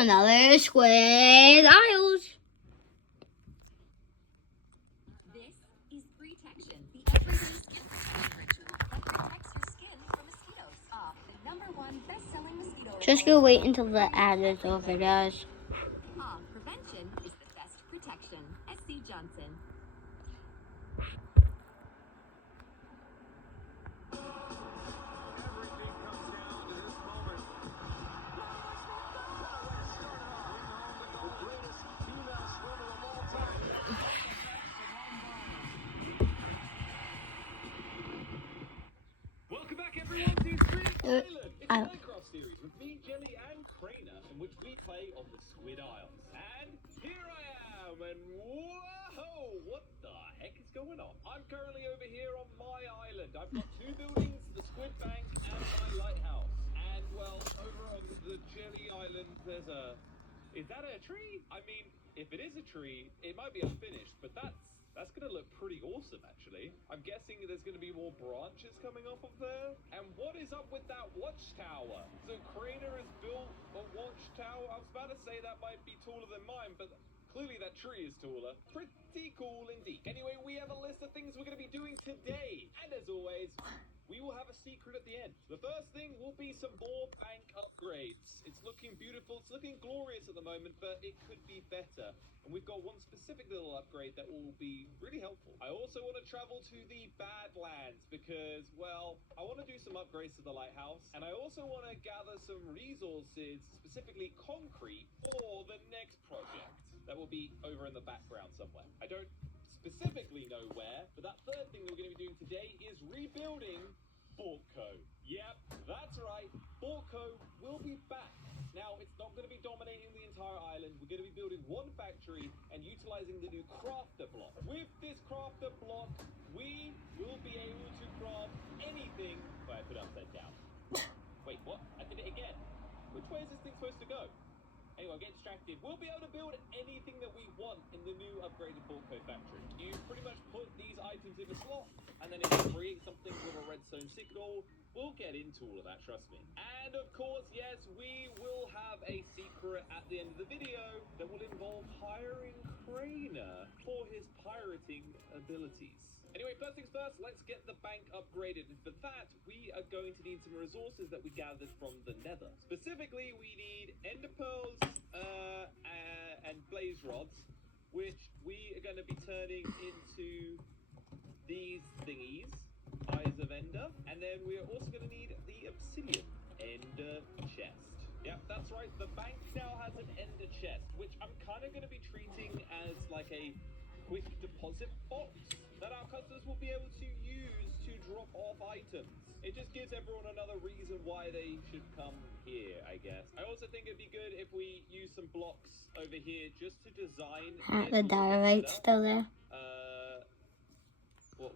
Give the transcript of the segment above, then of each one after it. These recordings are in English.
Another Squid Isles. This is Protection, the everyday skin protection ritual that protects your skin from mosquitoes. The #1 best-selling mosquito repellent. Just gonna wait until the ad is over, guys. Prevention is the best protection. SC Johnson. Welcome back, everyone, to Squid Island. It's a Minecraft series with me, Jelly, and Crainer, in which we play on the Squid Isles. And here I am, and whoa, what the heck is going on? I'm currently over here on my island. I've got two buildings, the Squid Bank and my lighthouse. And, well, over on the Jelly Island, there's a... Is that a tree? I mean, if it is a tree, it might be unfinished, but that's going to look pretty awesome, actually. I'm guessing there's going to be more branches coming off of there. And what is up with that watchtower? So Crainer has built a watchtower. I was about to say that might be taller than mine, but clearly that tree is taller. Pretty cool indeed. Anyway, we have a list of things we're going to be doing today. And as always, we will have a secret at the end. The first thing will be some more bank upgrades. It's looking beautiful. It's looking glorious at the moment, but it could be better. And we've got one specific little upgrade that will be really helpful. I also want to travel to the Badlands because, well, I want to do some upgrades to the lighthouse. And I also want to gather some resources, specifically concrete, for the next project that will be over in the background somewhere. I don't specifically know where, but that third thing that we're going to be doing today is rebuilding Bork. Yep, that's right. Bork will be back. Now, it's not going to be dominating the entire island. We're going to be building one factory and utilizing the new crafter block. With this crafter block, we will be able to craft anything. Wait, I put it upside down. Wait, what? I did it again. Which way is this thing supposed to go? Anyway, I'll get distracted. We'll be able to build anything that we want in the new upgraded Bork factory. You pretty much put these items in a slot, and then if you create something with a redstone signal, we'll get into all of that, trust me. And of course, yes, we will have a secret at the end of the video that will involve hiring Crainer for his pirating abilities. Anyway, first things first, let's get the bank upgraded. And for that, we are going to need some resources that we gathered from the nether. Specifically, we need ender pearls and blaze rods, which we are going to be turning into these thingies, eyes of ender. And then we are also going to need the obsidian ender chest. Yep, that's right. The bank now has an ender chest, which I'm kind of going to be treating as like a quick deposit box that our customers will be able to use to drop off items. It just gives everyone another reason why they should come here, I guess. I also think it'd be good if we use some blocks over here just to design The diorite's still there. What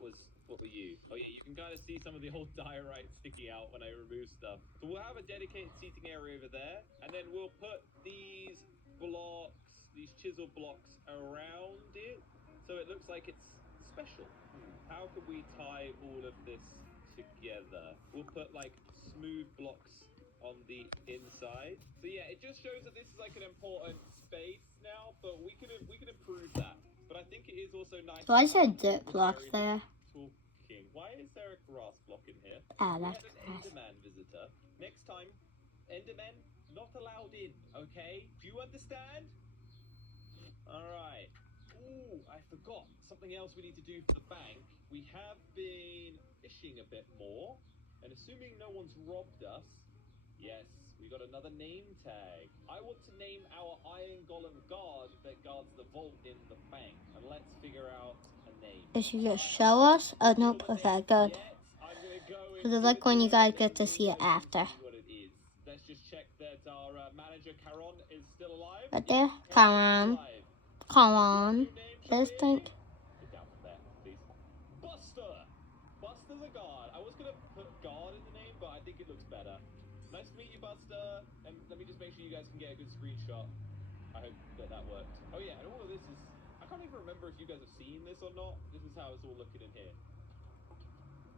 were you? Oh yeah, you can kind of see some of the old diorite sticking out when I remove stuff. So we'll have a dedicated seating area over there, and then we'll put these blocks, these chisel blocks around it, so it looks like it's special. How can we tie all of this together? We'll put like smooth blocks on the inside. So yeah, it just shows that this is like an important space now, but we can improve that. But I think it is also nice. So I said dirt blocks there. Talking. Why is there a grass block in here? Ah, We that's had an grass. Enderman visitor. Next time, Endermen not allowed in. Okay? Do you understand? All right. Ooh, I forgot something else we need to do for the bank. We have been fishing a bit more, and assuming no one's robbed us, yes, we got another name tag. I want to name our iron golem guard that guards the vault in the bank, and let's figure out a name. If you just show us, oh no, okay, good. Because I like when you guys get to see it after. What it is. Let's just check that our manager Caron is still alive. Right there, come on. Come on. Just think. Get down from there, please. Buster! Buster the guard. I was going to put guard in the name, but I think it looks better. Nice to meet you, Buster. And let me just make sure you guys can get a good screenshot. I hope that worked. Oh yeah, and all of this is... I can't even remember if you guys have seen this or not. This is how it's all looking in here.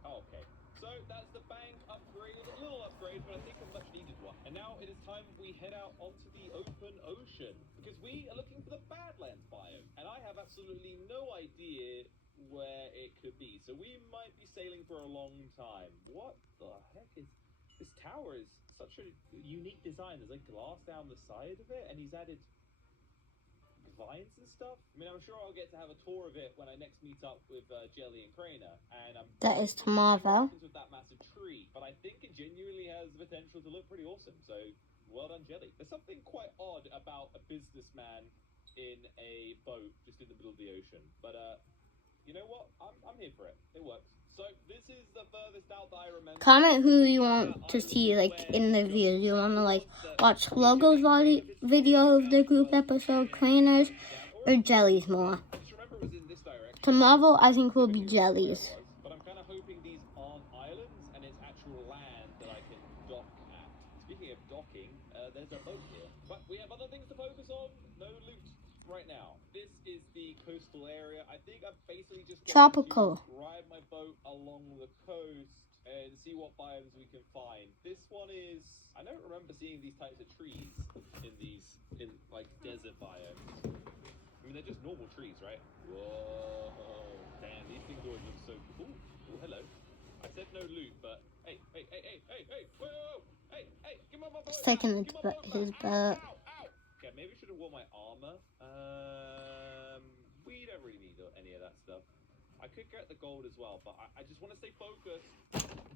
Oh, okay. So that's the bank upgrade, a little upgrade, but I think a much needed one. And now it is time we head out onto the open ocean because we are looking for the Badlands biome, and I have absolutely no idea where it could be. So we might be sailing for a long time. What the heck is this tower? Is such a unique design. There's like glass down the side of it, and he's added vines and stuff. I mean, I'm sure I'll get to have a tour of it when I next meet up with Jelly and Crainer, and I'm That is tomorrow. with that massive tree, but I think it genuinely has the potential to look pretty awesome. So, well done, Jelly. There's something quite odd about a businessman in a boat just in the middle of the ocean, but you know what? I'm here for it. It works. So this is the furthest out that I remember. Comment who you want to see, like, in the view. You want to, like, watch Logo's video of the group episode, Crainer's, or Jelly's more? I just remember it was in this direction. Tomorrow, I think, will be Jelly's. But I'm kind of hoping these aren't islands and it's actual land that I can dock at. Speaking of docking, there's a boat here. But we have other things to focus on. No loot right now. This is the coastal area. I think I'm basically just Tropical. to ride my boat along the coast and see what biomes we can find. This one is, I don't remember seeing these types of trees in like desert biomes. I mean, they're just normal trees, right? Whoa, damn, these things always look so cool. Oh, hello. I said no loot, but hey, whoa, hey, give me my boat. He's taking Give my boat his back. butt. Ow. Okay, maybe I should have worn my armor. We don't really need any of that stuff. I could get the gold as well, but I just want to stay focused.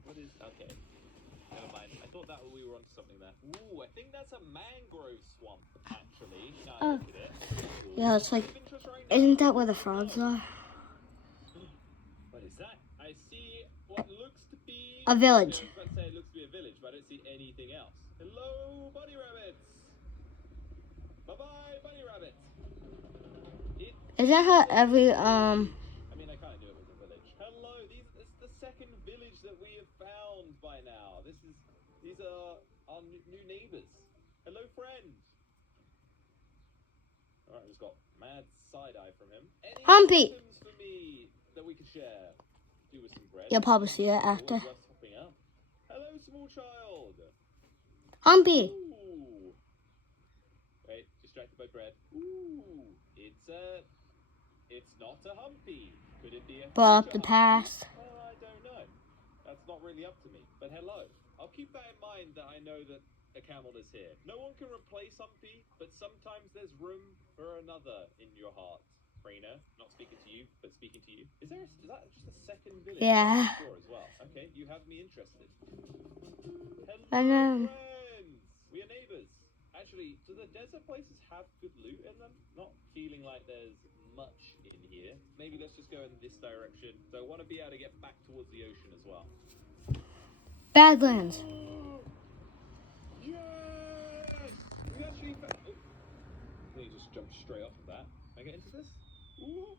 What is, okay. Never mind. I thought that we were onto something there. Ooh, I think that's a mangrove swamp, actually. Now I look at it. Yeah, it's like, isn't that where the frogs are? What is that? I see what looks to be A village. I was about to say it looks to be a village, but I don't see anything else. Hello, bunny rabbits. Bye-bye, bunny rabbits. Is that how every, I mean, I kind of knew it was a village. Hello, this is the second village that we have found by now. These are our new neighbors. Hello, friend. All right, just got mad side eye from him. Any Humpy. items for me that we could share? Do with some bread. You'll probably see it after. Worth topping up. Hello, small child. Humpy. Ooh. Wait, distracted by bread. Ooh, it's not a humpy. Could it be a Bork the future past. humpy? I don't know. That's not really up to me. But hello. I'll keep that in mind that I know that a camel is here. No one can replace humpy, but sometimes there's room for another in your heart. Crainer, not speaking to you, but speaking to you. Is that just a second village? Yeah. As well? Okay, you have me interested. Hello, I know. friends. We are neighbors. Actually, do the desert places have good loot in them? Not feeling like there's much in here. Maybe let's just go in this direction. So I want to be able to get back towards the ocean as well. Badlands. Yes! We actually found... Oh. Let me just jump straight off of that. Can I get into this? Ooh.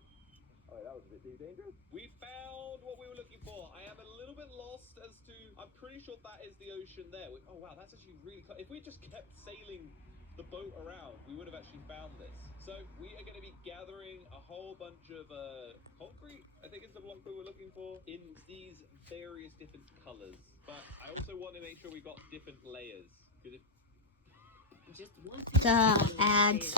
Oh, that was a bit too dangerous. We found what we were looking for. I am a little bit lost as to... I'm pretty sure that is the ocean there. Oh, wow, that's actually really... If we just kept sailing the boat around, we would have actually found this. So we are going to be gathering a whole bunch of concrete, I think is the block we were looking for, in these various different colors. But I also want to make sure we got different layers. Because if... Just one The ads.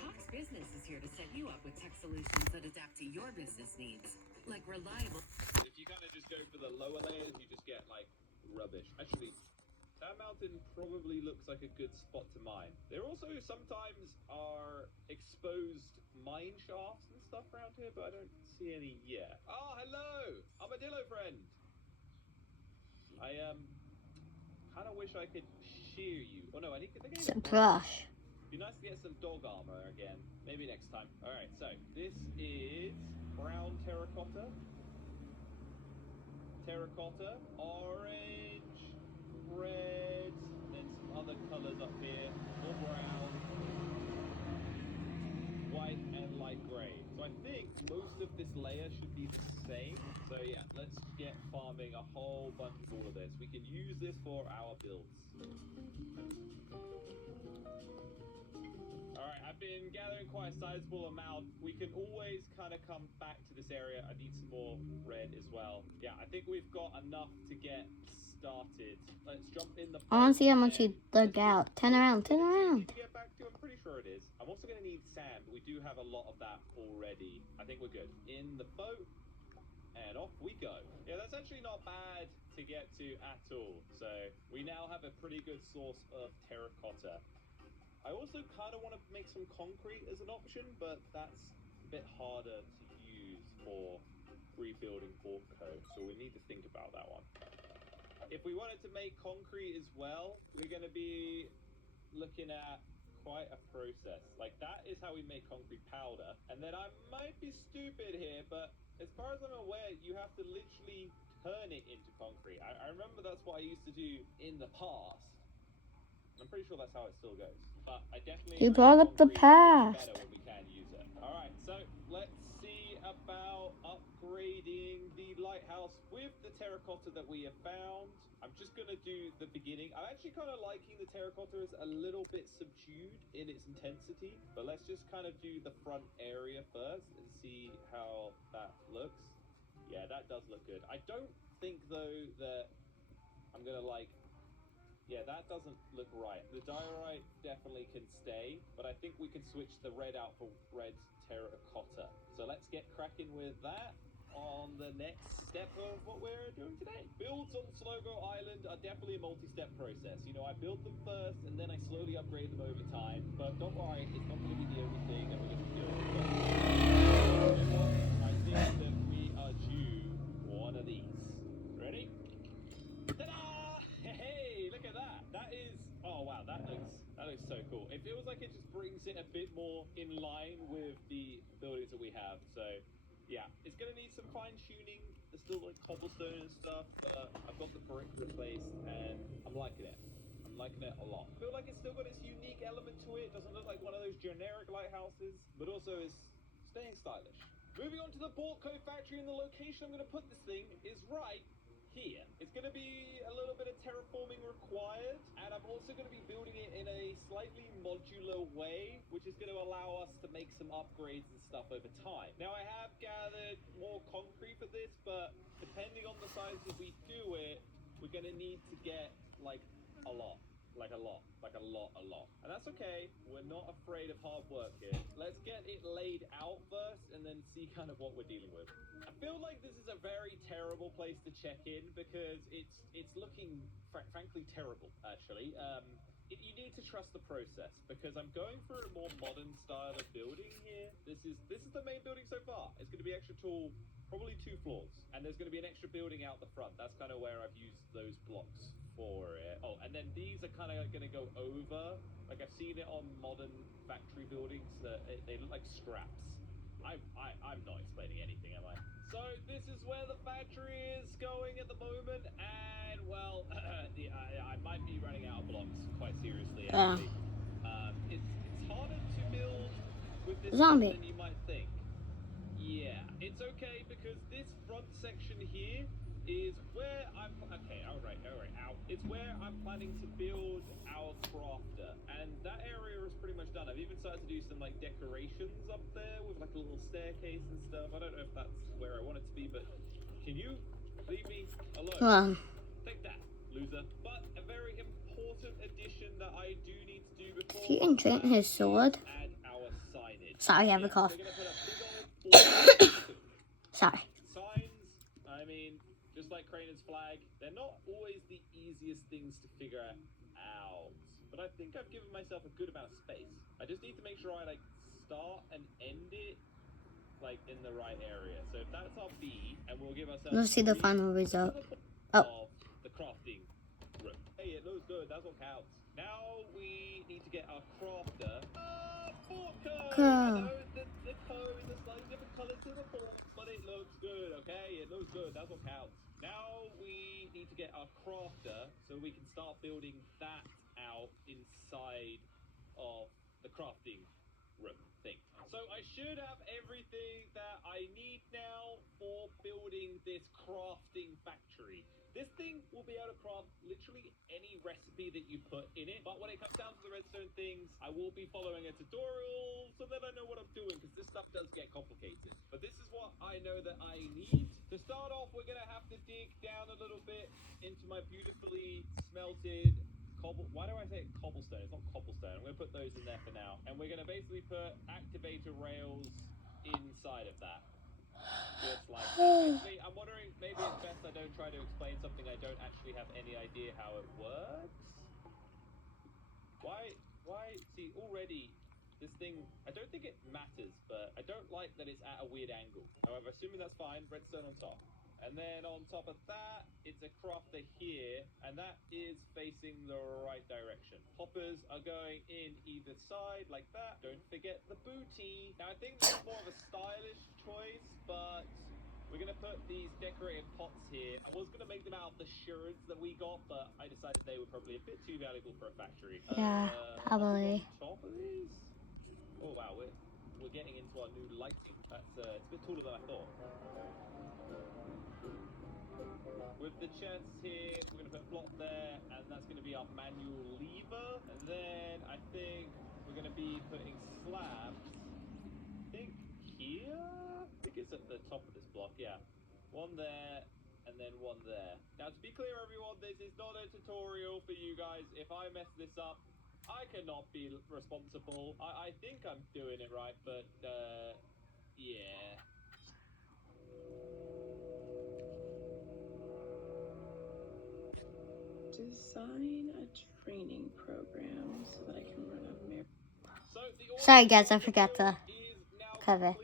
Cox Business is here to set you up with tech solutions that adapt to your business needs, like reliable. If you kind of just go for the lower layers, you just get like rubbish. Actually, that mountain probably looks like a good spot to mine. There also sometimes are exposed mine shafts and stuff around here, but I don't see any yet. Oh, hello! Armadillo friend! I kind of wish I could shear you. Oh no, I think I Some brush. Be nice to get some dog armor again. Maybe next time. Alright, so this is brown terracotta. Terracotta, orange, red, and then some other colors up here. More brown, white, and light gray. So I think most of this layer should be the same. So yeah, let's get farming a whole bunch of all of this. We can use this for our builds. Alright, I've been gathering quite a sizable amount. We can always kind of come back to this area. I need some more red as well. Yeah, I think we've got enough to get started. Let's jump in the I want to see how much and he dug out. Turn around, turn it's around. easy to get back to. I'm pretty sure it is. I'm also going to need sand, but we do have a lot of that already. I think we're good. In the boat, and off we go. Yeah, that's actually not bad to get to at all. So we now have a pretty good source of terracotta. I also kind of want to make some concrete as an option, but that's a bit harder to use for rebuilding Bork code, so we need to think about that one. If we wanted to make concrete as well, we're going to be looking at quite a process. Like, that is how we make concrete powder. And then I might be stupid here, but as far as I'm aware, you have to literally turn it into concrete. I remember that's what I used to do in the past. I'm pretty sure that's how it still goes. But I definitely You agree brought up the concrete works past. better when we can use it. Alright, so let's see about upgrading the lighthouse with the terracotta that we have found. I'm just going to do the beginning. I'm actually kind of liking the terracotta as a little bit subdued in its intensity. But let's just kind of do the front area first and see how that looks. Yeah, that does look good. I don't think, though, that I'm going to like... Yeah, that doesn't look right. The diorite definitely can stay, but I think we can switch the red out for red terracotta. So let's get cracking with that on the next step of what we're doing today. Builds on Slogo Island are definitely a multi-step process. You know, I build them first and then I slowly upgrade them over time. But don't worry, it's not going to be the only thing that we're going to do. I think that we are due one of these. Ready? Ta-da! Hey, look at that. That is... Oh, wow, that looks so cool. It feels like it just brings it a bit more in line with the buildings that we have. So, yeah, it's going to need some fine-tuning. There's still, like, cobblestone and stuff, but I've got the brick replaced, and I'm liking it. I'm liking it a lot. I feel like it's still got its unique element to it. It doesn't look like one of those generic lighthouses, but also is staying stylish. Moving on to the Bork factory, and the location I'm going to put this thing is right here. It's going to be a little bit of terraforming required, and I'm also going to be building it in a slightly modular way, which is going to allow us to make some upgrades and stuff over time. Now, I have gathered more concrete for this, but depending on the size that we do it, we're going to need to get, like, a lot. And that's okay. We're not afraid of hard work here. Let's get it laid out first and then see kind of what we're dealing with. I feel like this is a very terrible place to check in because it's looking frankly terrible, actually. You need to trust the process because I'm going for a more modern style of building here. This is the main building so far. It's going to be extra tall, probably 2 floors, and there's going to be an extra building out the front. That's kind of where I've used those blocks for it. Oh, and then these are kind of going to go over. Like, I've seen it on modern factory buildings that they look like straps. I'm not explaining anything, am I? So this is where the factory is going at the moment, and well, I might be running out of blocks quite seriously. Actually, it's harder to build with this stuff Zombie. than you might think. Yeah, it's okay because this front section here is where I'm... Okay, all right, out. It's where I'm planning to build our crafter, and that area is pretty much done. I've even started to do some, like, decorations up there with, like, a little staircase and stuff. I don't know if that's where I want it to be, but can you leave me alone? Take that, loser. But a very important addition that I do need to do before... He enchant his sword. ...add our signage. Sorry, I have a cough. We're gonna put a big old... Sorry. Signs, I mean, just like Craner's flag, they're not always the easiest things to figure out. But I think I've given myself a good amount of space. I just need to make sure I, like, start and end it, like, in the right area. So if that's our B, and we'll give ourselves... Let's see the final result. ...of the crafting room. Hey, it looks good. That's what counts. Now we need to get our crafter... Bork! I know the code is a slightly different color to the Bork, but it looks good, okay? It looks good. That's what counts. Now we need to get our crafter so we can start building that out inside of the crafting room thing. So I should have everything that I need now for building this crafting factory. This thing will be able to craft literally any recipe that you put in it. But when it comes down to the redstone things, I will be following a tutorial so that I know what I'm doing, because this stuff does get complicated. But this is what I know that I need. To start off, we're going to have to dig down a little bit into my beautifully smelted why do I say cobblestone? It's not cobblestone. I'm going to put those in there for now. And we're going to basically put activator rails inside of that. Just like that. Actually, I'm wondering, maybe it's best I don't try to explain something I don't actually have any idea how it works. See, already, this thing, I don't think it matters, but I don't like that it's at a weird angle. However, assuming that's fine, redstone on top. And then on top of that, it's a crafter here, and that is facing the right direction. Hoppers are going in either side, like that. Don't forget the booty. Now, I think this is more of a stylish choice, but we're going to put these decorated pots here. I was going to make them out of the shards that we got, but I decided they were probably a bit too valuable for a factory. Yeah, probably. On top of these? Oh, wow, we're getting into our new lighting. That's it's a bit taller than I thought. With the chests here, we're going to put a block there, and that's going to be our manual lever. And then I think we're going to be putting slabs, I think here? I think it's at the top of this block, yeah. One there, and then one there. Now, to be clear, everyone, this is not a tutorial for you guys. If I mess this up, I cannot be responsible. I think I'm doing it right, but, yeah. Design a training program so that I can run a marathon. Sorry guys, I forgot to cover.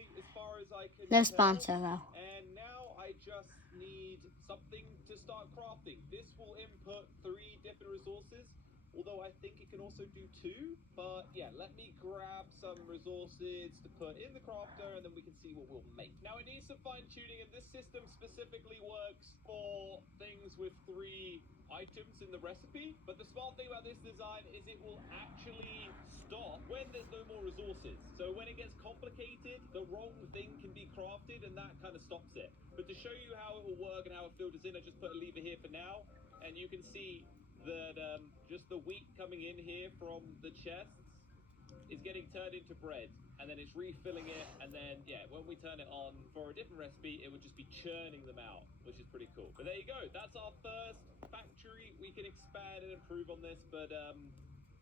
No sponsor though. And now I just need something to start crafting. This will input 3 different resources, although I think it can also do 2. But yeah, let me grab some resources to put in the crafter, and then we can see what we'll make. Now it needs some fine tuning, and this system specifically works for things with 3 items in the recipe. But the smart thing about this design is it will actually stop when there's no more resources. So when it gets complicated, the wrong thing can be crafted, and that kind of stops it. But to show you how it will work and how it filters in, I just put a lever here for now, and you can see that just the wheat coming in here from the chests is getting turned into bread, and then it's refilling it, and then yeah, when we turn it on for a different recipe, it would just be churning them out, which is pretty cool. But there you go, that's our first factory. We can expand and improve on this, but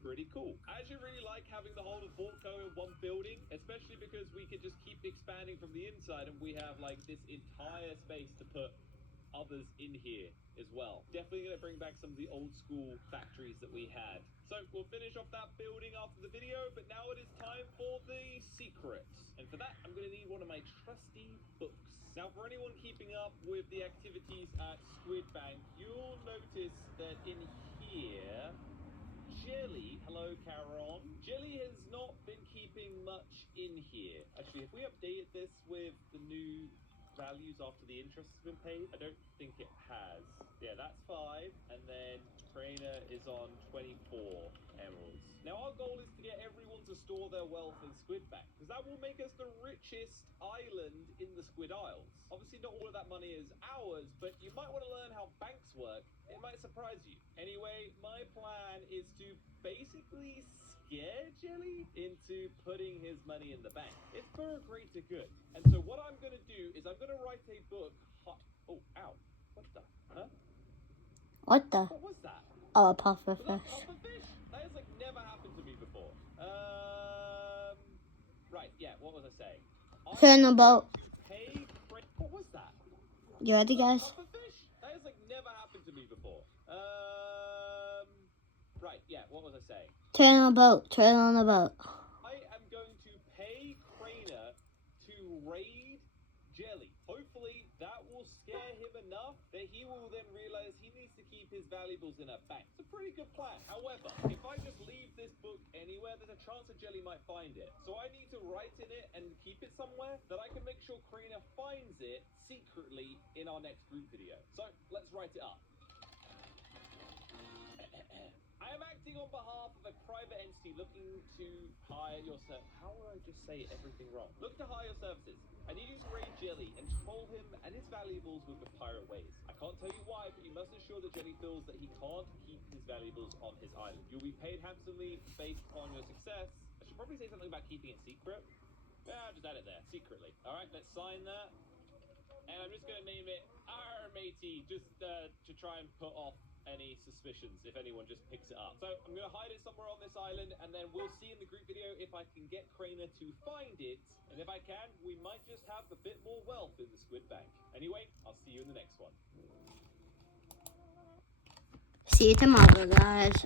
pretty cool. I actually really like having the whole of Bork in one building, especially because we can just keep expanding from the inside, and we have like this entire space to put others in here as well. Definitely going to bring back some of the old school factories that we had. So we'll finish off that building after the video, but now it is time for the secrets. And for that, I'm going to need one of my trusty books. Now, for anyone keeping up with the activities at Squid Bank, you'll notice that in here, Jelly, hello Caron. Jelly has not been keeping much in here. Actually, have we updated this with the new values after the interest has been paid? I don't think it has. Yeah, that's 5, and then Trainer is on 24 emeralds. Now our goal is to get everyone to store their wealth in Squid Bank, because that will make us the richest island in the Squid Isles. Obviously not all of that money is ours, but you might want to learn how banks work. It might surprise you. Anyway, my plan is to basically scare Jelly into putting his money in the bank. It's for a greater good. And so what I'm going to do is I'm going to write a book. Oh, ow. What the? Huh? What the? What was that? Oh, a puffer Was that fish. pufferfish? That has like never happened to me before. Right, yeah, what was I saying? Turn the boat. What was that? You ready, guys? Pufferfish? That has like never happened to me before. Right, yeah, what was I saying? Turn on the boat. Turn on the boat. I am going to pay Crainer to raid Jelly. Hopefully that will scare him enough that he will then realize he needs to keep his valuables in a bank. It's a pretty good plan. However, if I just leave this book anywhere, there's a chance that Jelly might find it. So I need to write in it and keep it somewhere that I can make sure Crainer finds it secretly in our next group video. So let's write it up. I am acting on behalf of a private entity looking to hire your How will I just say everything wrong? Look to hire your services. I need you to raid Jelly and troll him and his valuables with the pirate ways. I can't tell you why, but you must ensure that Jelly feels that he can't keep his valuables on his island. You'll be paid handsomely based on your success. I should probably say something about keeping it secret. Yeah, I'll just add it there, secretly. Alright, let's sign that. And I'm just going to name it Arr Matey, just to try and put off any suspicions if anyone just picks it up. So I'm going to hide it somewhere on this island, and then we'll see in the group video if I can get Craner to find it. And if I can, we might just have a bit more wealth in the Squid Bank. Anyway, I'll see you in the next one. See you tomorrow, guys.